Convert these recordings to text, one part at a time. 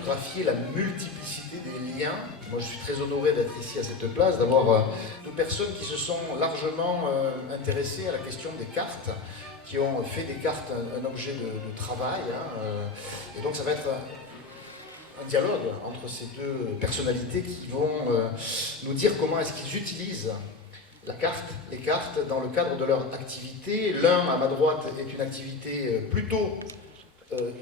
cartographier la multiplicité des liens. Moi, je suis très honoré d'être ici à cette place, d'avoir deux personnes qui se sont largement intéressées à la question des cartes, qui ont fait des cartes un objet de travail. Et donc, ça va être un dialogue entre ces deux personnalités qui vont nous dire comment est-ce qu'ils utilisent les cartes dans le cadre de leur activité. L'un, à ma droite, est une activité plutôt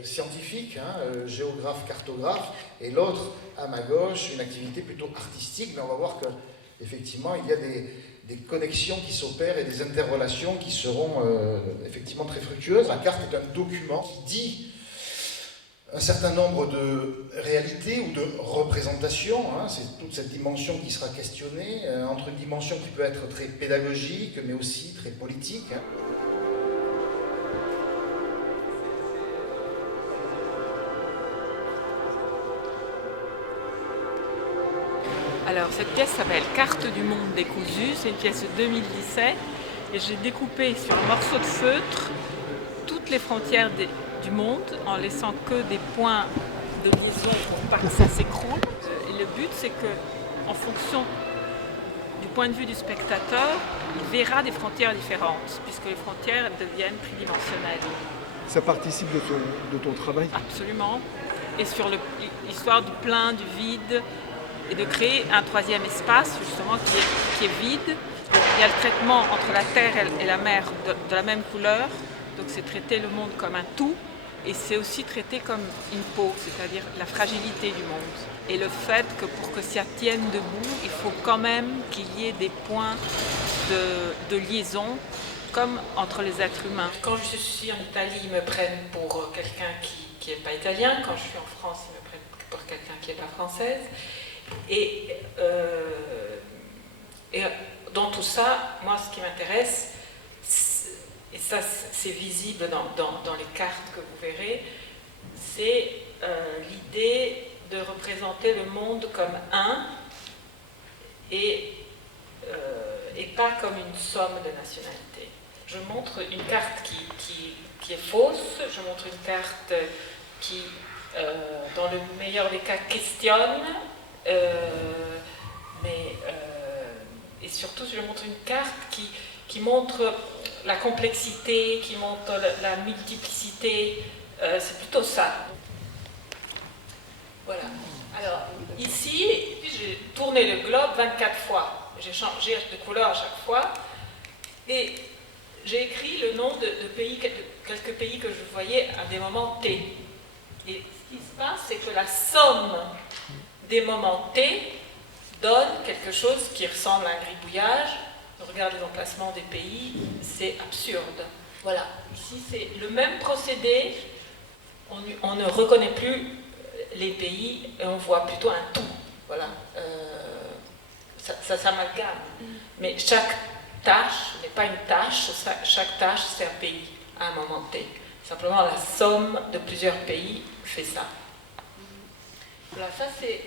scientifique, géographe, cartographe, et l'autre, à ma gauche, une activité plutôt artistique, mais on va voir qu'effectivement, il y a des connexions qui s'opèrent et des interrelations qui seront effectivement très fructueuses. La carte est un document qui dit un certain nombre de réalités ou de représentations. C'est toute cette dimension qui sera questionnée, entre une dimension qui peut être très pédagogique, mais aussi très politique. Alors cette pièce s'appelle Carte du monde décousue, c'est une pièce de 2017 et j'ai découpé sur un morceau de feutre toutes les frontières du monde en laissant que des points de liaison pour pas que ça s'écroule. Et le but c'est que, en fonction du point de vue du spectateur, il verra des frontières différentes puisque les frontières deviennent tridimensionnelles. Ça participe de ton travail? Absolument. Et sur l'histoire du plein, du vide, et de créer un troisième espace justement qui est vide. Il y a le traitement entre la terre et la mer de la même couleur, donc c'est traiter le monde comme un tout, et c'est aussi traité comme une peau, c'est-à-dire la fragilité du monde. Et le fait que pour que ça tienne debout, il faut quand même qu'il y ait des points de liaison, comme entre les êtres humains. Quand je suis en Italie, ils me prennent pour quelqu'un qui n'est pas italien. Quand je suis en France, ils me prennent pour quelqu'un qui n'est pas française. Et dans tout ça, moi ce qui m'intéresse, et ça c'est visible dans les cartes que vous verrez, c'est l'idée de représenter le monde comme un et pas comme une somme de nationalités. Je montre une carte qui est fausse, je montre une carte qui, dans le meilleur des cas, questionne. Et surtout, je montre une carte qui montre la complexité, qui montre la multiplicité. C'est plutôt ça. Voilà. Alors, ici, j'ai tourné le globe 24 fois. J'ai changé de couleur à chaque fois. Et j'ai écrit le nom de quelques pays que je voyais à des moments T. Et ce qui se passe, c'est que la somme des moments T donne quelque chose qui ressemble à un gribouillage. On regarde les emplacements des pays, c'est absurde. Voilà, ici c'est le même procédé, on ne reconnaît plus les pays et on voit plutôt un tout. Voilà, ça s'amalgame. Mais chaque tâche n'est pas une tâche, chaque tâche c'est un pays à un moment T. Simplement la somme de plusieurs pays fait ça. Voilà, ça c'est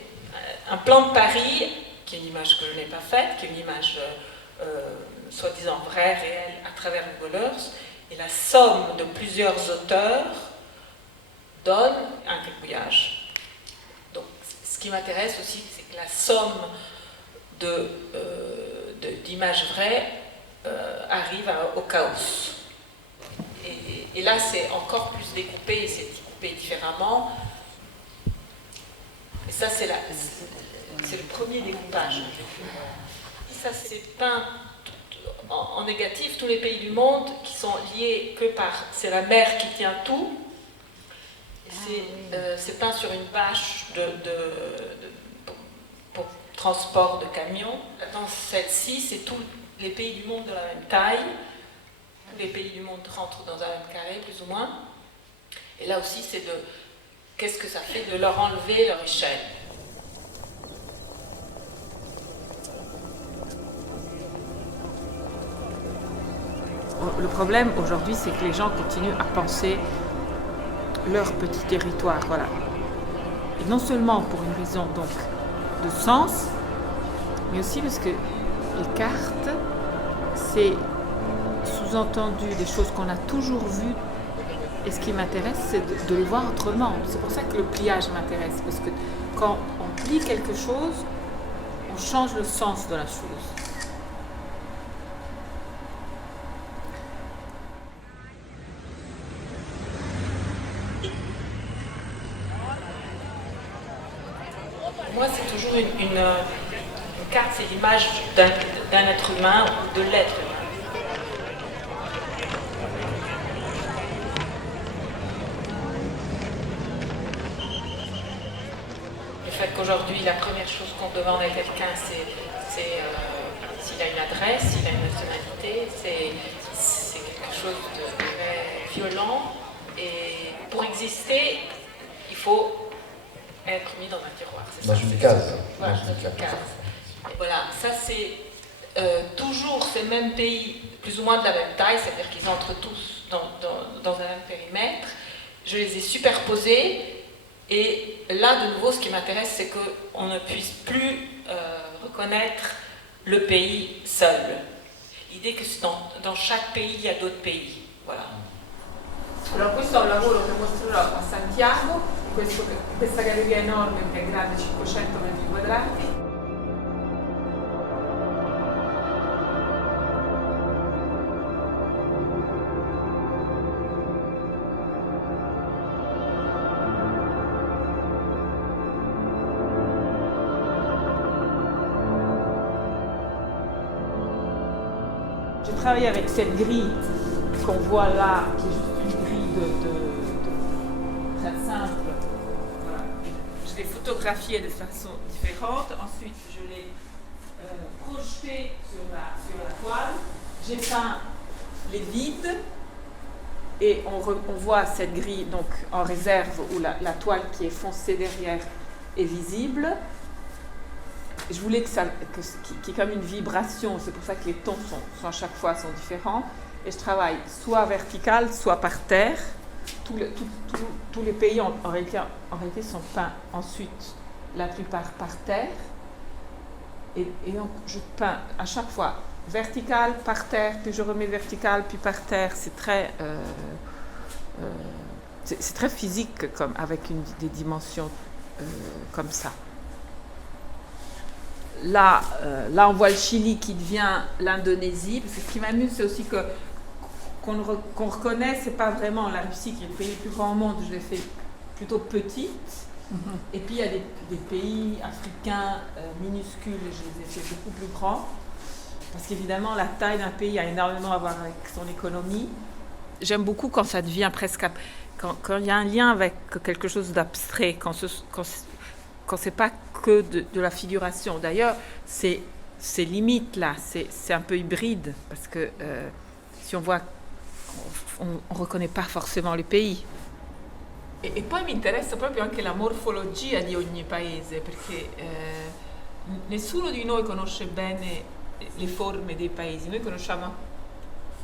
un plan de Paris, qui est une image que je n'ai pas faite, qui est une image soi-disant vraie, réelle, à travers Google Earth, et la somme de plusieurs auteurs donne un gribouillage. Donc, ce qui m'intéresse aussi, c'est que la somme d'images vraies arrive au chaos. Et là, c'est encore plus découpé, et c'est découpé différemment. Et ça, c'est le premier découpage. Et ça, c'est peint en négatif, tous les pays du monde qui sont liés que par... C'est la mer qui tient tout. C'est peint sur une bâche pour transport de camions. Dans celle-ci, c'est tous les pays du monde de la même taille. Tous les pays du monde rentrent dans un même carré, plus ou moins. Et là aussi, c'est de... Qu'est-ce que ça fait de leur enlever leur échelle? Le problème aujourd'hui, c'est que les gens continuent à penser leur petit territoire, voilà. Et non seulement pour une raison donc de sens, mais aussi parce que les cartes, c'est sous-entendu des choses qu'on a toujours vues Et ce qui m'intéresse, c'est de le voir autrement. C'est pour ça que le pliage m'intéresse, parce que quand on plie quelque chose, on change le sens de la chose. Moi, c'est toujours une carte, c'est l'image d'un être humain ou de l'être humain. Le fait qu'aujourd'hui, la première chose qu'on demande à quelqu'un, c'est s'il a une adresse, s'il a une nationalité, c'est quelque chose de très violent. Et pour exister, il faut être mis dans un tiroir. Dans une case. Voilà, dans une case. Et voilà, ça c'est toujours ces mêmes pays, plus ou moins de la même taille, c'est-à-dire qu'ils entrent tous dans un même périmètre. Je les ai superposés. Et là, de nouveau, ce qui m'intéresse, c'est qu'on ne puisse plus reconnaître le pays seul. L'idée que dans chaque pays, il y a d'autres pays. Voilà. Allora, questo è un lavoro che mostrerò a Santiago, questa galleria enorme che è grande 500 metri quadrati. J'ai travaillé avec cette grille qu'on voit là, qui est juste une grille très simple. Voilà. Je l'ai photographiée de façon différente. Ensuite, je l'ai projetée sur la toile. J'ai peint les vides et on voit cette grille donc, en réserve où la toile qui est foncée derrière est visible. Je voulais qu'il y ait comme une vibration, c'est pour ça que les tons à chaque fois sont différents. Et je travaille soit vertical, soit par terre. Tous les pays en réalité sont peints ensuite, la plupart par terre. Et donc je peins à chaque fois vertical, par terre, puis je remets vertical, puis par terre. C'est très physique, avec des dimensions comme ça. Là, on voit le Chili qui devient l'Indonésie. Parce que ce qui m'amuse, c'est aussi qu'on reconnaît, c'est pas vraiment la Russie qui est le pays le plus grand au monde. Je l'ai fait plutôt petite. Et puis il y a des pays africains minuscules, je les ai fait beaucoup plus grands. Parce qu'évidemment, la taille d'un pays a énormément à voir avec son économie. J'aime beaucoup quand ça devient presque... Quand il y a un lien avec quelque chose d'abstrait, quand c'est pas que de la figuration. D'ailleurs, c'est limite là, c'est un peu hybride, parce que si on voit, on ne reconnaît pas forcément les pays. E poi mi interessa proprio anche la morfologia di ogni paese, perché nessuno di noi conosce bene le forme dei paesi. Noi conosciamo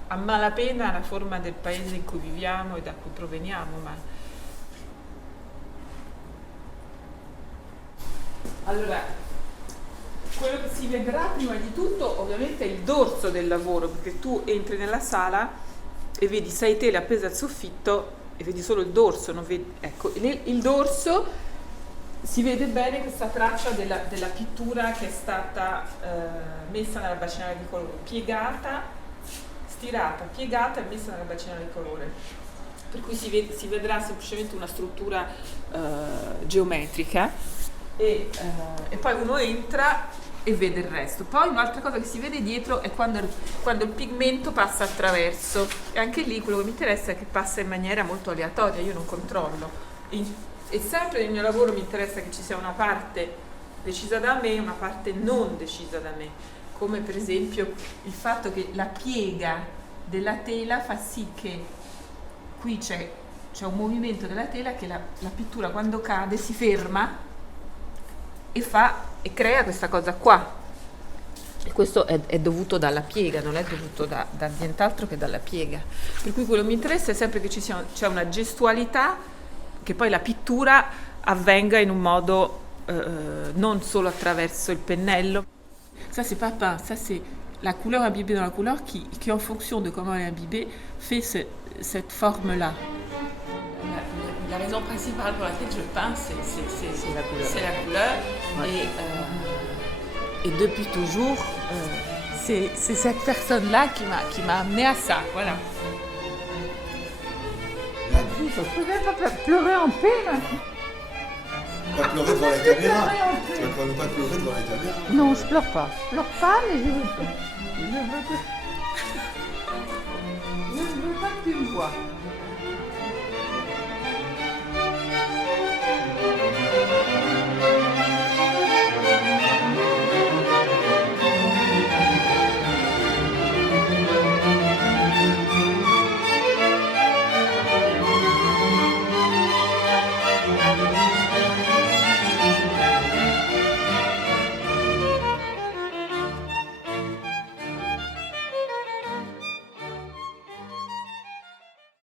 a malapena la forma del paese in cui viviamo e da cui proveniamo, ma allora, quello che si vedrà prima di tutto ovviamente è il dorso del lavoro, perché tu entri nella sala e vedi 6 tele appese al soffitto e vedi solo il dorso, non vedi, ecco, il dorso si vede bene questa traccia della pittura che è stata messa nella bacinaia di colore, piegata, stirata, piegata e messa nella bacinaia di colore. Per cui si vedrà semplicemente una struttura geometrica. E poi uno entra e vede il resto. Poi un'altra cosa che si vede dietro è quando il pigmento passa attraverso, e anche lì quello che mi interessa è che passa in maniera molto aleatoria, io non controllo. E sempre nel mio lavoro mi interessa che ci sia una parte decisa da me e una parte non decisa da me, come per esempio il fatto che la piega della tela fa sì che qui c'è un movimento della tela che la pittura quando cade si ferma e crea questa cosa qua. E questo è dovuto dalla piega, non è dovuto da nient'altro che dalla piega. Per cui quello che mi interessa è sempre che c'è una gestualità, che poi la pittura avvenga in un modo non solo attraverso il pennello. Ça c'est pas peint, ça c'est la couleur imbibée dans la couleur qui en fonction de comment elle est imbibée fait cette forme-là. La raison principale pour laquelle je peins, c'est la couleur. C'est la couleur. Ouais. Et depuis toujours, c'est cette personne-là qui m'a amené à ça. Voilà. Je pouvais pas pleurer en paix maintenant. Pas pleurer devant la caméra. Tu vas quand même pas pleurer devant la caméra. Non, je pleure pas. Je pleure pas, mais je veux pas. Je veux pas que tu me vois.